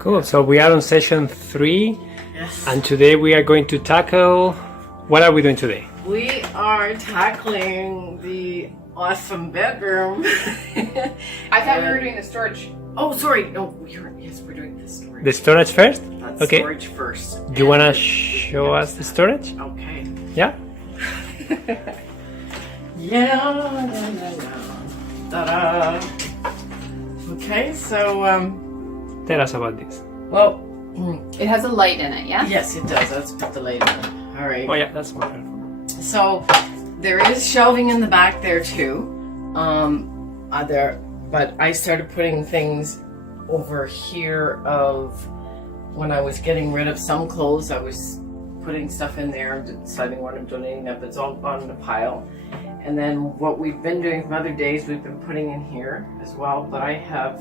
Cool. So we are on session 3. Yes. And today we are going to tackle... What are we doing today? We are tackling the awesome bedroom. I thought we were doing the storage. Oh, sorry. No, we're doing the storage. The storage first? That's Okay. storage first. Do you want to show us the storage? Okay. Yeah? Yeah. Ta-da. Okay, so, Tell us about this. well, It has a light in it, yeah? yes, it does. Let's put the light on. All right. Oh yeah, that's more helpful. So there is shelving in the back there too. But I started putting things over here of when I was getting rid of some clothes. I was putting stuff in there and deciding what I'm donating up. It's all gone in a pile. And then what we've been doing from other days, we've been putting in here as well. But I have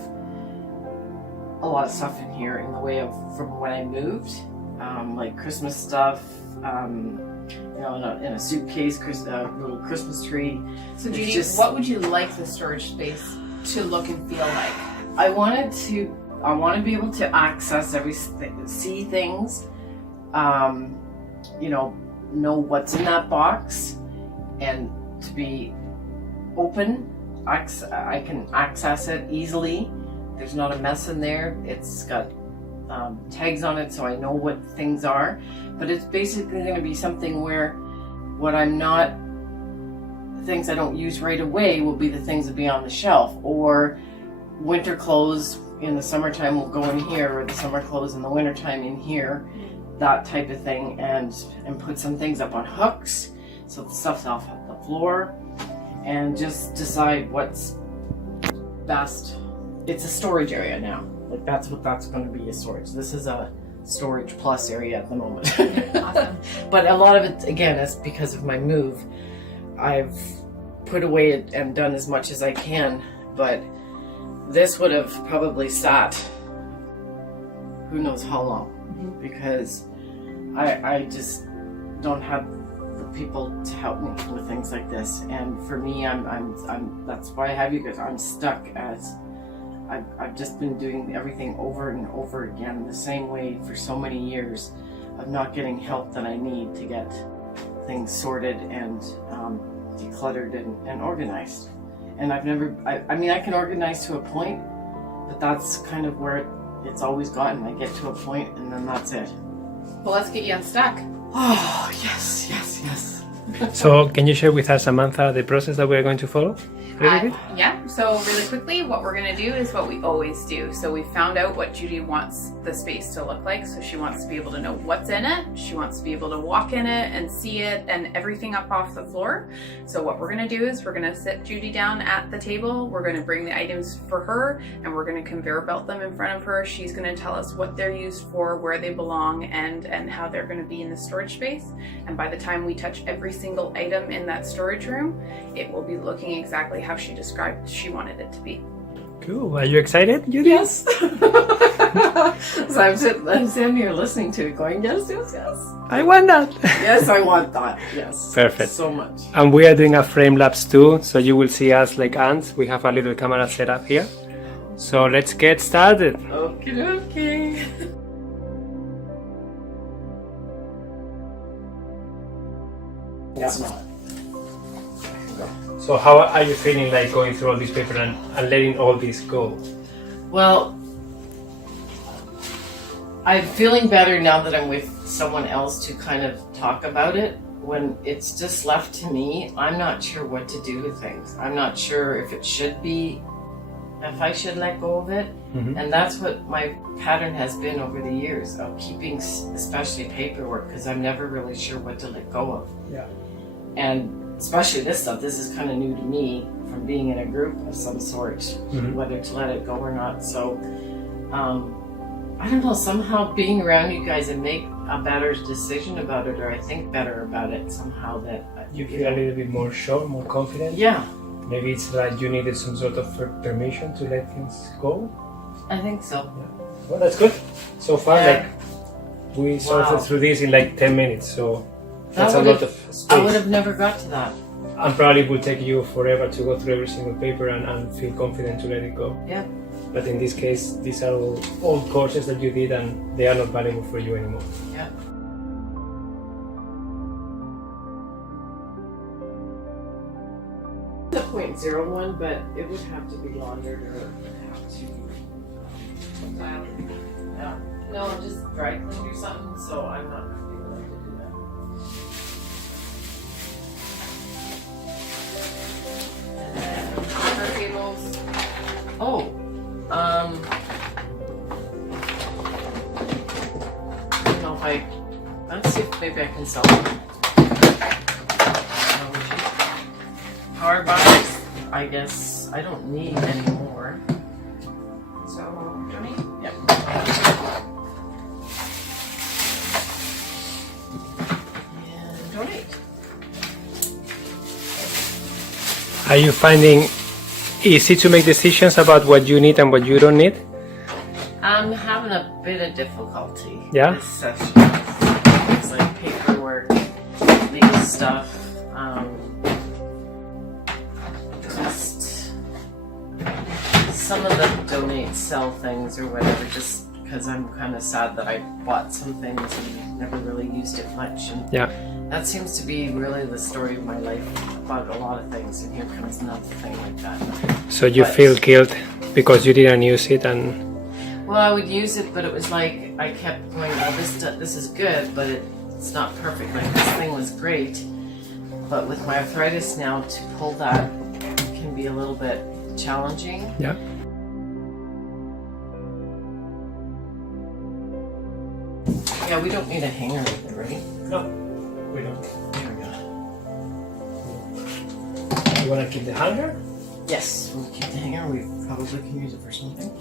a lot of stuff in here in the way of from when I moved, like Christmas stuff. You know, in a suitcase, little Christmas tree. So Judy, what would you like the storage space to look and feel like? I want to be able to access everything, see things, you know what's in that box, and to be open. I can access it easily. There's not a mess in there. It's got tags on it, so I know what things are. But it's basically going to be something where things I don't use right away will be the things that be on the shelf, or winter clothes in the summertime will go in here, or the summer clothes in the wintertime in here, that type of thing, and put some things up on hooks so the stuff's off the floor, and just decide what's best. It's a storage area now. Like that's going to be a storage. This is a storage plus area at the moment. Awesome. But a lot of it, again, is because of my move. I've put away and done as much as I can, but this would have probably sat who knows how long, because I just don't have the people to help me with things like this. And for me, I'm that's why I have you guys. I'm stuck as I've just been doing everything over and over again the same way for so many years of not getting help that I need to get things sorted and decluttered and organized. And I've never, I mean, I can organize to a point, but that's kind of where it's always gotten. I get to a point and then that's it. Well, let's get you unstuck. Oh, yes. So can you share with us, Samantha, the process that we are going to follow? Yeah, so really quickly, what we're going to do is what we always do. So we found out what Judy wants the space to look like. So she wants to be able to know what's in it. She wants to be able to walk in it and see it and everything up off the floor. So what we're going to do is we're going to sit Judy down at the table. We're going to bring the items for her and we're going to conveyor belt them in front of her. She's going to tell us what they're used for, where they belong, and how they're going to be in the storage space. And by the time we touch every single item in that storage room, it will be looking exactly how she described she wanted it to be. Cool. Are you excited, Judie? Yes. So I'm sitting here listening to it going, yes. I want that. Yes, I want that. Yes. Perfect. So much. And we are doing a frame lapse too, so you will see us like ants. We have a little camera set up here. So let's get started. Okay. Yes. So how are you feeling like going through all this paper and letting all this go? Well, I'm feeling better now that I'm with someone else to kind of talk about it. When it's just left to me, I'm not sure what to do with things. I'm not sure if I should let go of it. Mm-hmm. And that's what my pattern has been over the years of keeping especially paperwork, because I'm never really sure what to let go of. Yeah. And especially this stuff, this is kind of new to me from being in a group of some sort, mm-hmm. whether to let it go or not. So, I don't know, somehow being around you guys and make a better decision about it, or I think better about it somehow, that you feel a little bit more sure, more confident? Yeah. Maybe it's like you needed some sort of permission to let things go? I think so. Yeah. Well, that's good. So far, like, we sorted through this in like 10 minutes, so that's a lot of space. I would have never got to that. And probably it will take you forever to go through every single paper and feel confident to let it go. Yeah. But in this case, these are all courses that you did and they are not valuable for you anymore. Yeah. The 0.01, but it would have to be laundered or have to. Yeah. No, just dry cleaned or something. So I'm not going to be willing to do that. Cover tables. Oh, you know, let's see if maybe I can sell them. Power bars, I guess I don't need any more. So donate. Yep. And donate. Are you finding easy to make decisions about what you need and what you don't need? I'm having a bit of difficulty. Yeah? This session. Things like paperwork, legal stuff. Just some of the donate sell things or whatever, just because I'm kind of sad that I bought some things and never really used it much. And Yeah. that seems to be really the story of my life. I bought a lot of things, and here comes another thing like that. So you But- feel guilt because you didn't use it and... Well, I would use it, but it was like I kept going, well, this is good, but it's not perfect. Like, this thing was great, but with my arthritis now, to pull that can be a little bit challenging. Yeah. Yeah, we don't need a hanger either, right? No, we don't. There we go. You want to keep the hanger? Yes, we'll keep the hanger. We probably can use it for something.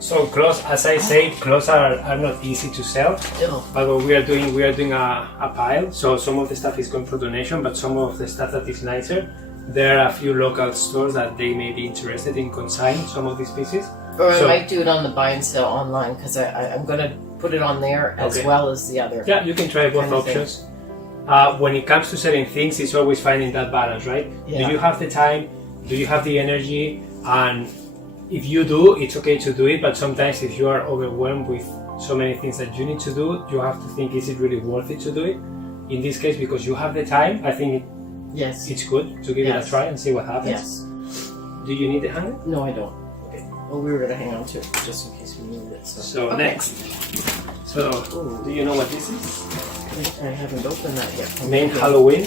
So clothes, as I say, clothes are not easy to sell. Ew. But what we are doing a pile. So some of the stuff is going for donation, but some of the stuff that is nicer, there are a few local stores that they may be interested in consigning some of these pieces. Or So- I might do it on the buy and sell online, because I'm going to put it on there as Okay. well as the other. Yeah, you can try both Kind of thing. options. When it comes to selling things, it's always finding that balance, right? Yeah. Do you have the time? Do you have the energy? And if you do, it's okay to do it, but sometimes if you are overwhelmed with so many things that you need to do, you have to think, is it really worth it to do it? In this case, because you have the time, I think Yes. it's good to give it a Yes. try and see what happens. Yes. Do you need the hanger? No, I don't. Okay. Well, we were going to hang on to it just in case we needed it. So Okay. next. So, do you know what this is? I haven't opened that yet. Main Halloween.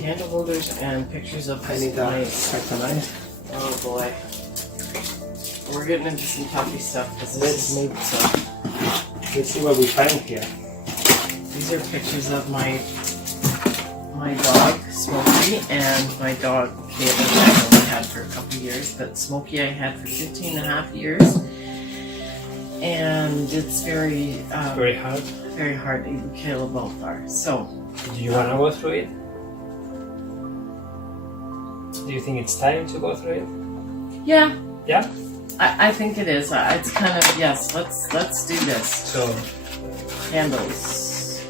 Candle holders and pictures of I need my. a kryptonite. Oh boy. We're getting into some toughy stuff because this is made so. Let's see what we find here. These are pictures of my dog, Smokey, and my dog, Caleb, I only had for a couple of years, but Smokey I had for 15 and a half years. And it's very hard. very hard. Even Caleb both are. So, Do you want to go through it? Do you think it's time to go through it? yeah, Yeah? I think it is. It's kind of, yes, let's do this. So, Candles.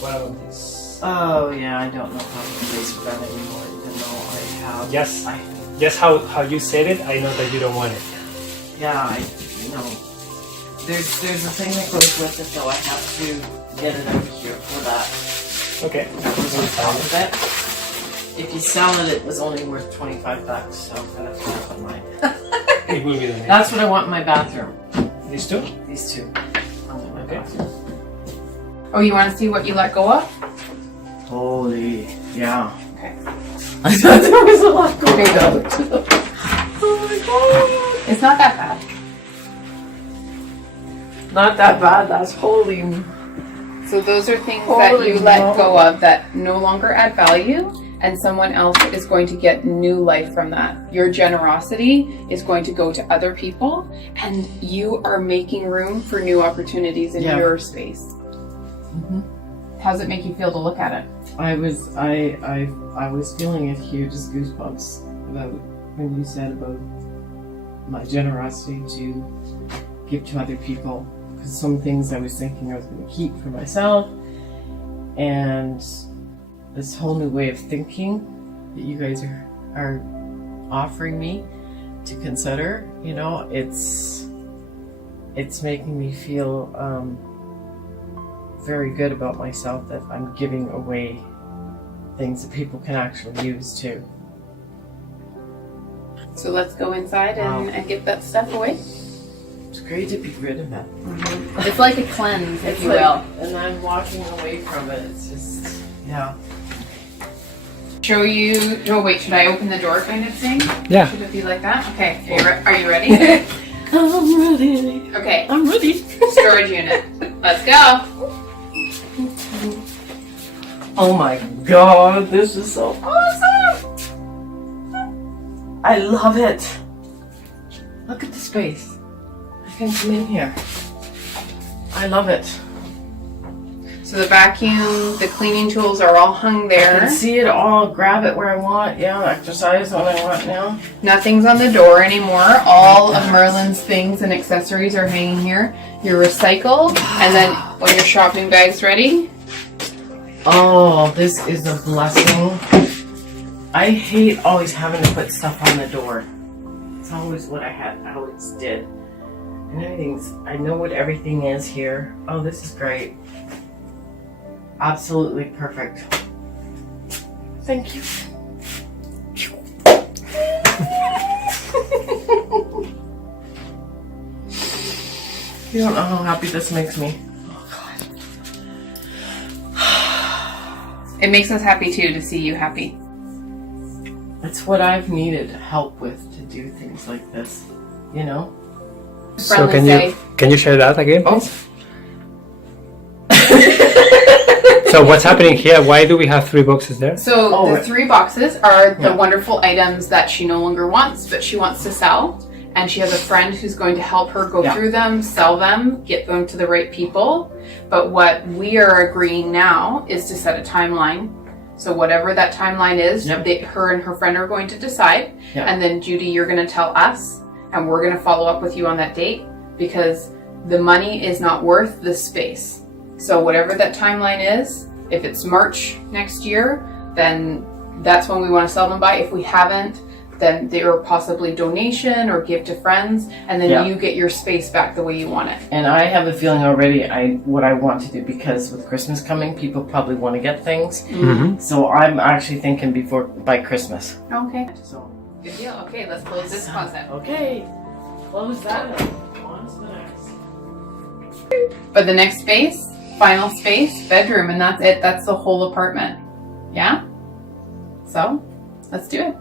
what about this? Oh yeah, I don't know how to place that anymore, even though I have. Yes. I, Just how you said it, I know that you don't want it. yeah, There's a thing that goes with it, though. I have to get it over here for that. Okay. That was on top of it. If you sell it, it was only worth $25, so I'm gonna put it on mine. It will be the next. That's what I want in my bathroom. These two? These two. I want in my Okay. bathroom. Oh, you want to see what you let go of? Holy, yeah. Okay. I thought there was a lot going on. Oh my god. It's not that bad. Not that bad. That's holy. So those are things that Holy you let moly. go of that no longer add value, and someone else is going to get new life from that. Your generosity is going to go to other people, and you are making room for new opportunities in Yeah. your space. Mhm. How does it make you feel to look at it? I was feeling it here, just goosebumps about when you said about my generosity to give to other people. Because some things I was thinking I was going to keep for myself, and this whole new way of thinking that you guys are offering me, to consider. You know, it's making me feel very good about myself that I'm giving away things that people can actually use too. So let's go inside Wow. and get that stuff away. It's great to be rid of it. It's like a cleanse, if It's you like- will. And I'm walking away from it. It's just, yeah. Show you. Oh wait, should I open the door, kind of thing? Yeah. Should it be like that? Okay. Are you ready? I'm ready. Okay. I'm ready. Storage unit. Let's go. Oh my god, this is so awesome! I love it. Look at the space. I can come in here. I love it. So the vacuum, the cleaning tools are all hung I there. can see it all, grab it where I want, yeah, exercise when I want now. Nothing's on the door anymore. All of Merlin's things and accessories are hanging here. Your recycle, and then when your shopping bag's ready. Oh, this is a blessing. I hate always having to put stuff on the door. It's always what I always did. And I know what everything is here. Oh, this is great. Absolutely perfect. Thank you. You don't know how happy this makes me. It makes us happy too to see you happy. It's what I've needed help with to do things like this, you know? So Friendly can you share that again? Oh. So what's happening here? Why do we have 3 boxes there? So Oh, the right. 3 boxes are the Yeah. wonderful items that she no longer wants, but she wants to sell. And she has a friend who's going to help her go Yeah. through them, sell them, get them to the right people. But what we are agreeing now is to set a timeline. So whatever that timeline is, Yep. her and her friend are going to decide. Yep. And then Judy, you're going to tell us, and we're going to follow up with you on that date, because the money is not worth the space. So whatever that timeline is, if it's March next year, then that's when we want to sell them by. If we haven't, then they're possibly donation or give to friends, and then Yeah. you get your space back the way you want it. And I have a feeling already what I want to do, because with Christmas coming, people probably want to get things. Mm-hmm. So I'm actually thinking by Christmas. Okay, So good deal. Okay, let's close this closet. okay, close that. On to the next. But the next space, final space, bedroom, and that's it. That's the whole apartment. Yeah? So, let's do it.